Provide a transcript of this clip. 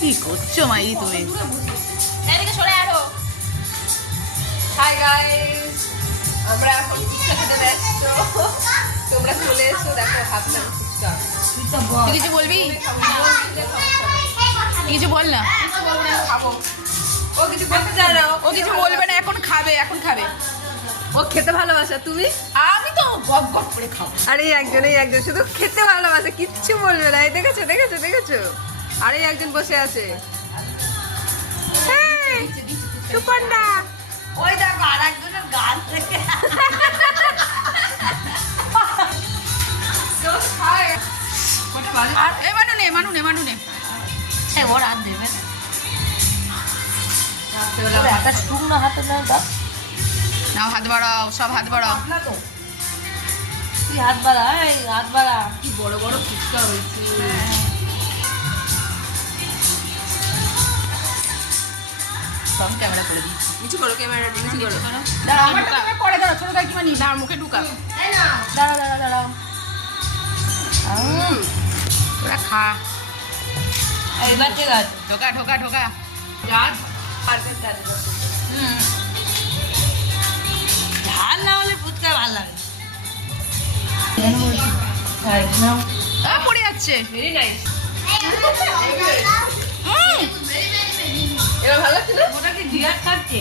কি করছো মাইরি তুমি? এদিকে সরে আসো। হাই গাইস, আমরা এখন ফুচকা খেতে ব্যস্ত। তোমরা চলে এসো, দেখো ভাবলাম ফুচকা। তুই কিছু বলবি? তুই কিছু বল না। কিছু বলবো না, খাবো। ও কিছু বলতে চায় না, ও কিছু বলবে না, এখন খাবে, এখন খাবে। ও খেতে ভালোবাসে, তুমি? আমি তো গপ গপ করে খাবো। আরে একজন শুধু খেতে ভালোবাসে, কিচ্ছু বলবে না। এই দেখেছো দেখেছো দেখেছো, আরে একজন বসে আছে। সুপারডা, ওই দেখো আর একজনের গাল থেকে আর এ মানুনে ওর হাত দেবে একটা শুকনো হাতে নাও দাও। নাও, হাত বাড়াও, সব হাত বাড়াও। তুই হাত বাড়া, এই হাত বাড়া। কি বড় বড় ফুচকা হয়েছে। সব ক্যামেরা করে দিই। নিচু করো ক্যামেরাটা, নিচু করো। দাঁড়াও, আমারটা তুমি পরে দাঁড়াও, ছোট কাকিমা নি দাঁড়াও, মুখে ঢুকা। দাঁড়াও। তোরা খা। এইবার ঠিক আছে। ঢোকা। পারফেক্ট আছে। ঝাল না হলে ফুচকা ভালো লাগে। নাও। পড়ে যাচ্ছে। Very nice. হুম। এবার ভালো লাগছে না? ওটা কি জিয়ার খাচ্ছে?